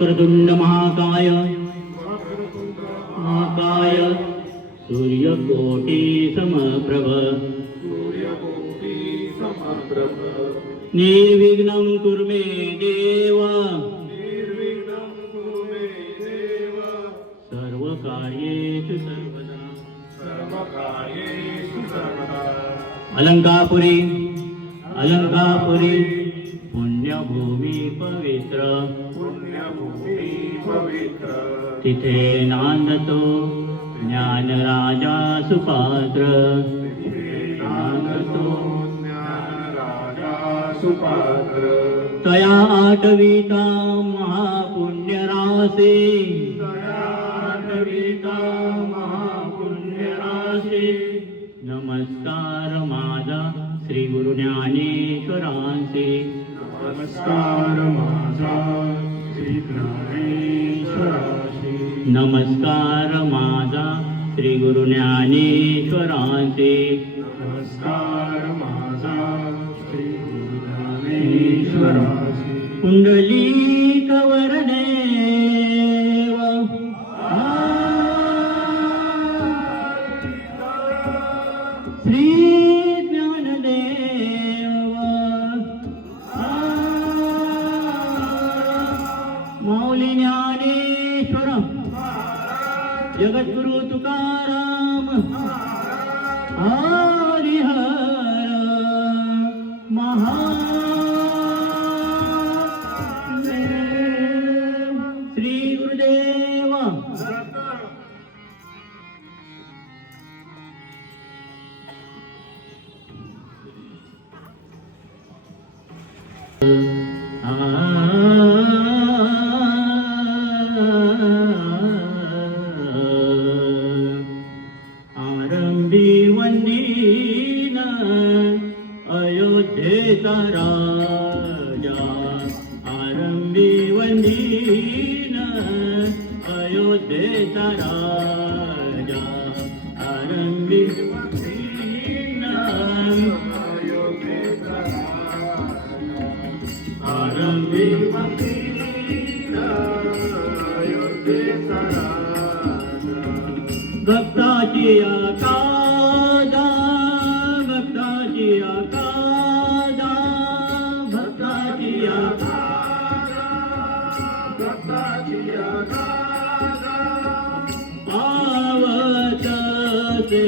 वक्रतुंड महाकाय सूर्यकोटि समप्रभ निर्विघ्नं कुरु मे देव सर्वकार्येषु सर्वदा अलंकापुरी पुण्यभूमी पवित्र तिथे नांदतो ज्ञानराजा सुपात्र तया आठविता महापुण्यराशी नमस्कार माझा श्री गुरु ज्ञानेश्वरांचे नमस्कार माझा श्री ज्ञानेश्वरांचे नमस्कार माझा श्री गुरु ज्ञानेश्वरांचे नमस्कार माझा श्री गुरु ज्ञानेश्वरांचे कुंडलीक वरदेव श्री ज्ञानदेव माऊली ज्ञानेश्वर जगद्गुरु तुकाराम हरिहर महादेव श्री गुरुदेव आरंभी वंदीन अयोध्येचा राजा आरंभी वंदीन अयोध्येचा राजा आरंभी वंदीन अयोध्येचा आरंभी वंदीन अयोध्येचा भक्ताची आकादा भक्ताची आकादा भक्ताची आकादा भक्ताची आकादा पावत से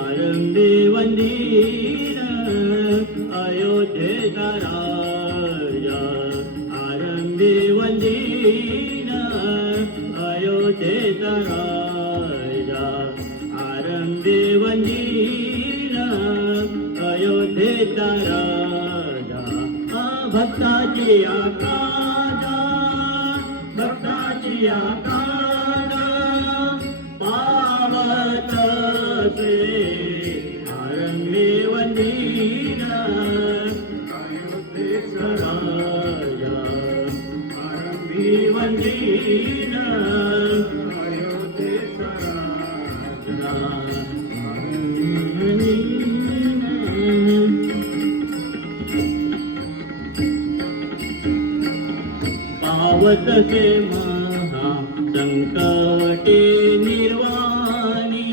आरंभी वंदीन अयोध्येचा राजा आरंभी वंदीन अयोध्येचा राजा आरंभी वंदीन अयोध्येचा राजा भक्ताची आकादा भक्ताची आकादा पावत से आरंभी वंदीन अयोध्येचा राजा आरंभी वंदीन अयोध्येचा राजा पावत से महा संकटे निर्वाणी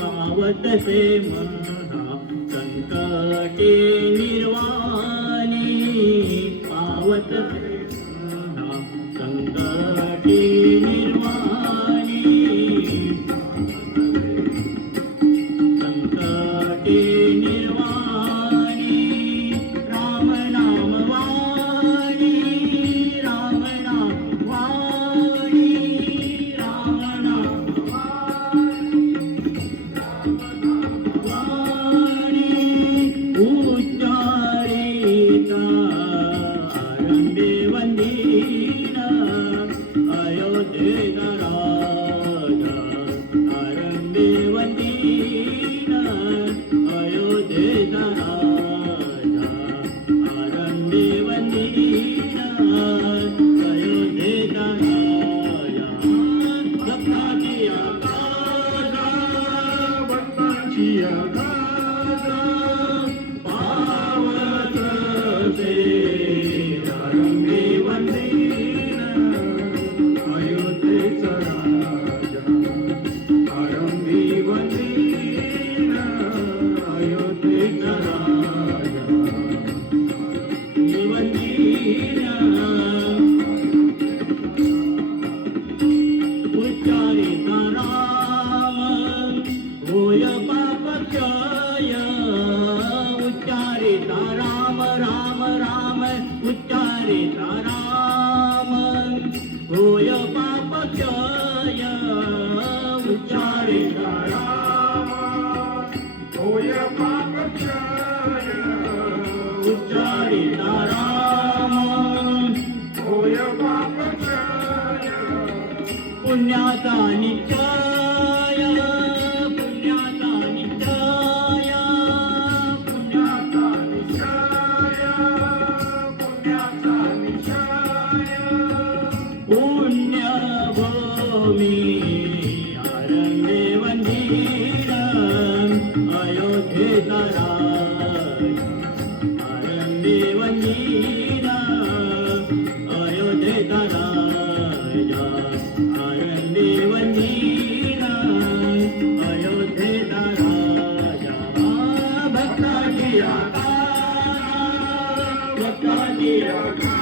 पावत से महा संकटे निर्वाणी पावत से महा संकटे निर्वाणी संकटे निर्वाणी राम नाम वाणी राम नाम वाणी राम नाम वाणी उच्चारिता आरंभी वंदीन अयोध्येचा राजा आरंभी वंदीन अयोध्येचा राजा आरंभी वंदीन अयोध्येचा राजा भक्ताची आकादा भक्ताची आकादा पावत से आरंभी वंदीन उच्चारिता राम होय पापक्षय उच्चारिता राम होय पापक्षय पुण्याचा निश्चय पुण्याचा निश्चय पुण्याचा निश्चय पुण्याचा निश्चय पुण्यभूमी आरण्ये वंदीर अयोध्येचा राजा आरण्ये वंदीर अयोध्येचा राजा आरण्ये वंदीर अयोध्येचा राजा भक्ताची आकारा भक्ताची आकारा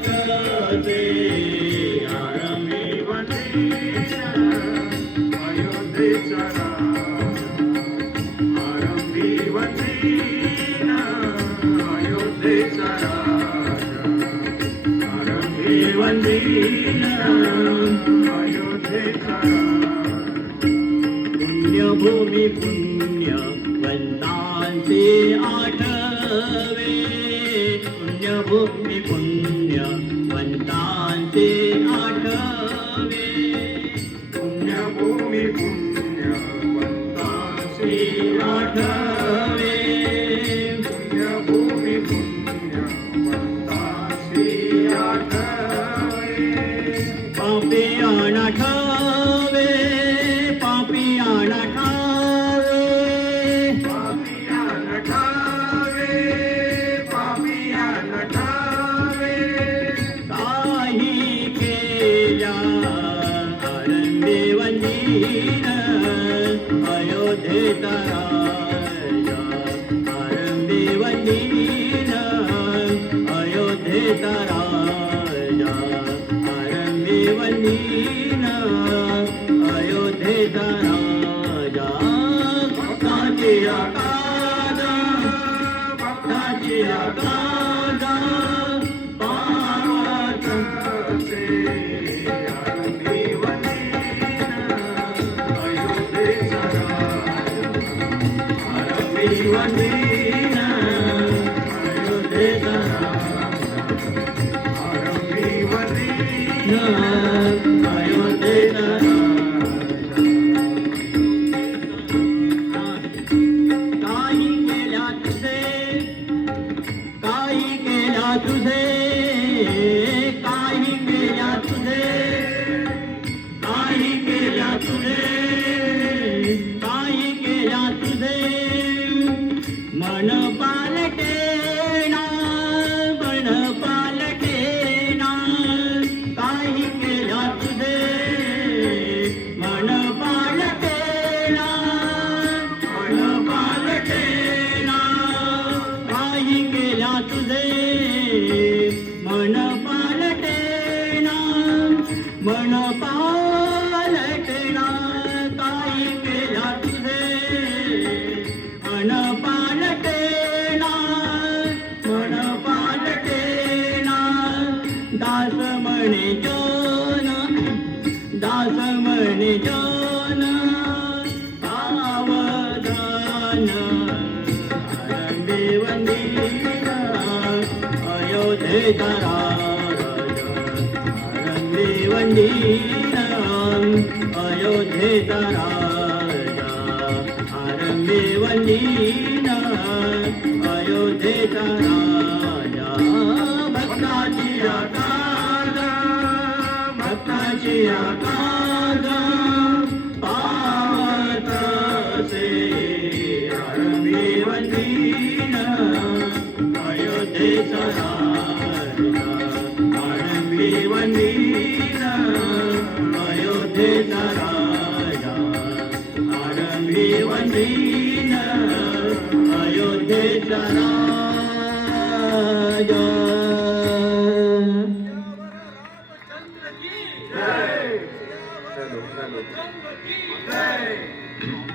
स्वागते आरंभी वंदीर अयोध्येचा राजा आरंभी वंदीर अयोध्येचा राजा आरंभी वंदीर अयोध्येचा राजा पुण्यभूमी पुण्यवंतांचे आठवे पुण्यभूमी पुण्यवंतांचे आठवे पुण्यभूमी पुण्यवंतांची आठवे पुण्यभूमी पुण्यवंतांची आठवे पापियाण ठावे पापियाण ठावे पापियान ठावे पापियान ठावे काही केल्या आरंभी वंदीर अयोध्येचा राजा आरंभी वंदीर अयोध्येचा राजा आरंभी वंदीर अयोध्येचा राजा भक्ताची आकारा भक्ताची आकारा पावत से आरंभी वंदीर अयोध्येचा राजा आरंभी वंदीर अयोध्येचा राजा आरंभी वंदीर अयोध्येचा राजा काही केल्या तुझे काही केल्या तुझे काही केल्या तुझे काही केल्या तुझे काही केल्या तुझे मन पालटेना मन पालटेना काही केल्या तुझे मन पालटेना मन पालटेना काही केल्या तुझे मन पालटेना मन पालटेना काही केल्या तुझे मन पालटेना मन पालटेना दास म्हणे जन दास म्हणे जन सावधान आरंभी वंदीर अयोध्येचा राजा आरंभी वंदीर अयोध्येचा राजा आरंभी वंदीर अयोध्येचा राजा भक्ताची आकारा भक्ताची आकारा पावत से आरंभी वंदीर अयोध्येचा राजा आरंभी वंदीर अयोध्येचा राजा आरंभी वंदीर अयोध्येचा राजा चलो चलो